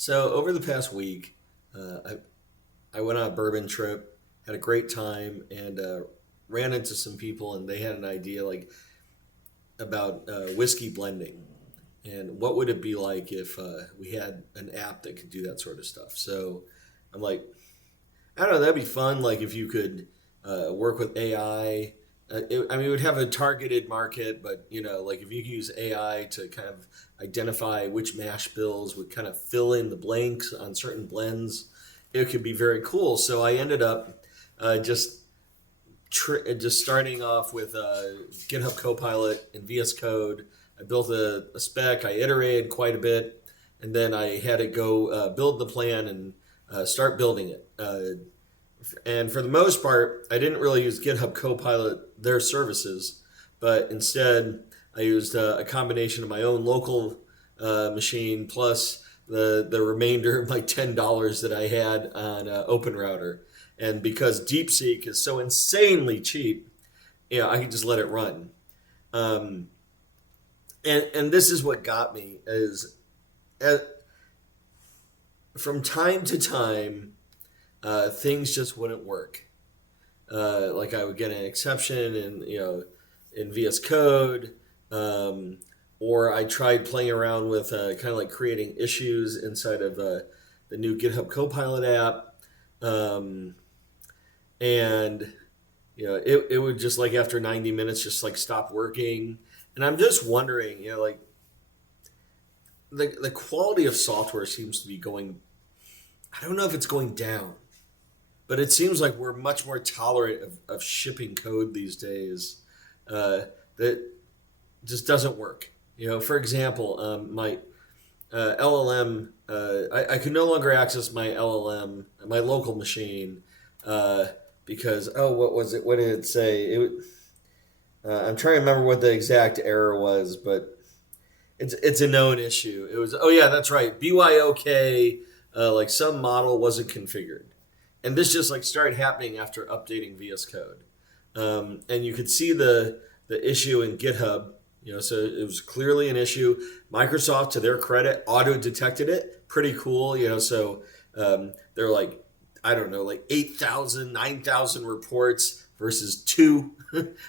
So over the past week, I went on a bourbon trip, had a great time, and ran into some people, and they had an idea about whiskey blending, and what would it be like if we had an app that could do that sort of stuff. So I'm like, I don't know, that'd be fun. Like if you could work with AI. It would have a targeted market, but like if you could use AI to kind of identify which mash bills would kind of fill in the blanks on certain blends, it could be very cool. So I ended up just starting off with GitHub Copilot and VS Code. I built a spec. I iterated quite a bit, and then I had it go build the plan and start building it. And for the most part, I didn't really use GitHub Copilot, their services, but instead I used a combination of my own local machine plus the remainder of my $10 that I had on OpenRouter. And because DeepSeek is so insanely cheap, I can just let it run. And this is what got me is from time to time, things just wouldn't work. Like I would get an exception in VS Code, or I tried playing around with kind of like creating issues inside of the new GitHub Copilot app, and it would just like after 90 minutes just like stop working. And I'm just wondering, like the quality of software seems to be going. I don't know if it's going down. But it seems like we're much more tolerant of shipping code these days that just doesn't work. For example, my LLM, I could no longer access my LLM, my local machine, because, what was it? What did it say? I'm trying to remember what the exact error was, but it's a known issue. It was, that's right, BYOK, like some model wasn't configured. And this just like started happening after updating VS Code. And you could see the issue in GitHub, so it was clearly an issue. Microsoft, to their credit, auto-detected it. Pretty cool, so they're like, I don't know, like 8,000, 9,000 reports versus 2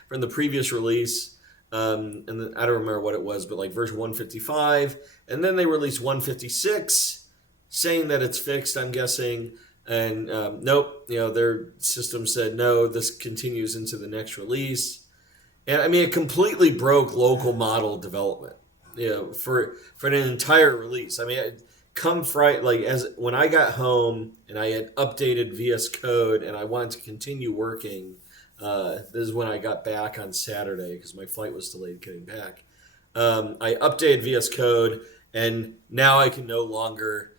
from the previous release. And then, I don't remember what it was, but like version 155. And then they released 156, saying that it's fixed, I'm guessing. And nope, their system said, no, this continues into the next release. And it completely broke local model development, for an entire release. Come Friday, like when I got home and I had updated VS Code and I wanted to continue working, this is when I got back on Saturday because my flight was delayed getting back. I updated VS Code and now I can no longer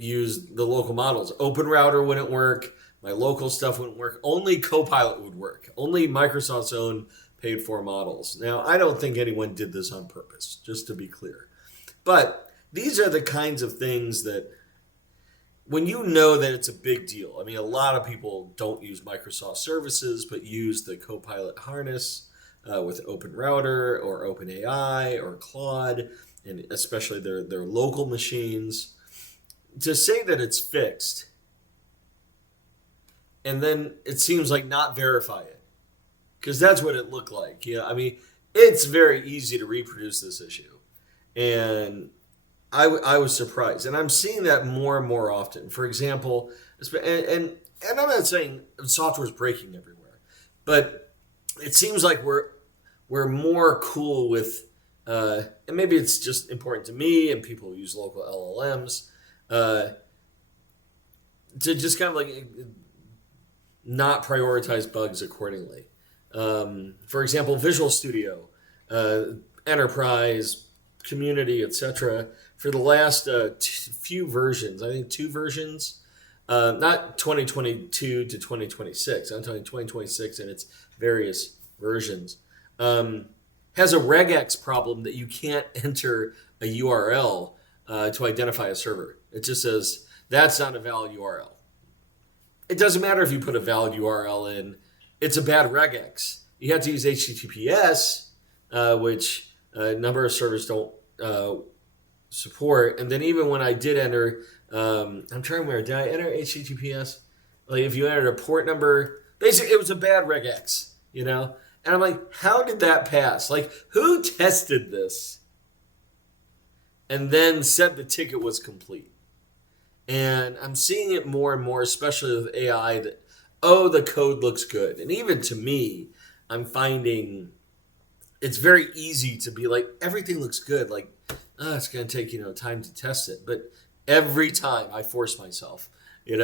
use the local models. OpenRouter wouldn't work. My local stuff wouldn't work. Only Copilot would work. Only Microsoft's own paid for models. Now, I don't think anyone did this on purpose, just to be clear. But these are the kinds of things that when you know that it's a big deal. A lot of people don't use Microsoft services, but use the Copilot harness with OpenRouter or OpenAI or Claude, and especially their local machines. To say that it's fixed and then it seems like not verify it, because that's what it looked like. It's very easy to reproduce this issue, and I was surprised, and I'm seeing that more and more often. For example, and I'm not saying software is breaking everywhere, but it seems like we're more cool with, and maybe it's just important to me and people who use local LLMs. To just kind of like not prioritize bugs accordingly. For example, Visual Studio, Enterprise, Community, etc. For the last few versions, I think 2 versions, not 2022 to 2026, I'm talking 2026 and its various versions, has a regex problem that you can't enter a URL to identify a server. It just says, that's not a valid URL. It doesn't matter if you put a valid URL in. It's a bad regex. You have to use HTTPS, which a number of servers don't support. And then even when I did enter, I'm trying to remember, did I enter HTTPS? Like if you entered a port number, basically it was a bad regex, you know? And I'm like, how did that pass? Like, who tested this and then said the ticket was complete? And I'm seeing it more and more, especially with AI, that, oh, the code looks good. And even to me, I'm finding it's very easy to be like, everything looks good. Like, oh, it's going to take, time to test it. But every time I force myself, I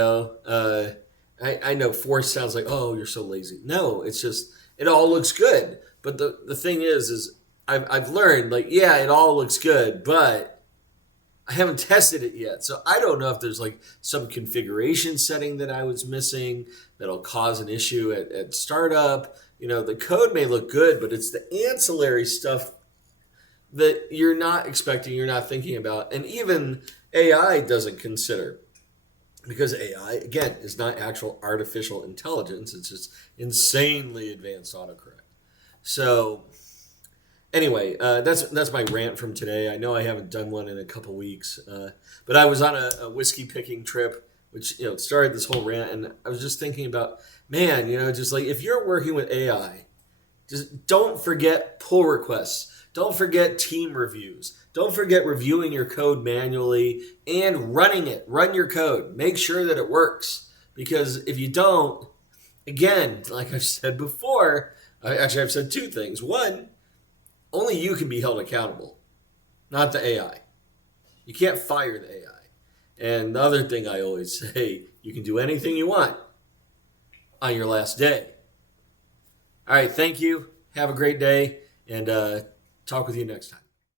know force sounds like, oh, you're so lazy. No, it's just, it all looks good. But the thing is I've learned, like, yeah, it all looks good, but I haven't tested it yet. So I don't know if there's like some configuration setting that I was missing that'll cause an issue at startup. The code may look good, but it's the ancillary stuff that you're not expecting, you're not thinking about, and even AI doesn't consider. Because AI, again, is not actual artificial intelligence. It's just insanely advanced autocorrect. So anyway, that's my rant from today. I know I haven't done one in a couple weeks, but I was on a whiskey picking trip, which started this whole rant, and I was just thinking about, man, just like if you're working with AI, just don't forget pull requests. Don't forget team reviews. Don't forget reviewing your code manually and running it. Run your code. Make sure that it works. Because if you don't, again, like I've said before, I've said two things. One, only you can be held accountable, not the AI. You can't fire the AI. And the other thing I always say, you can do anything you want on your last day. All right, thank you. Have a great day, and talk with you next time.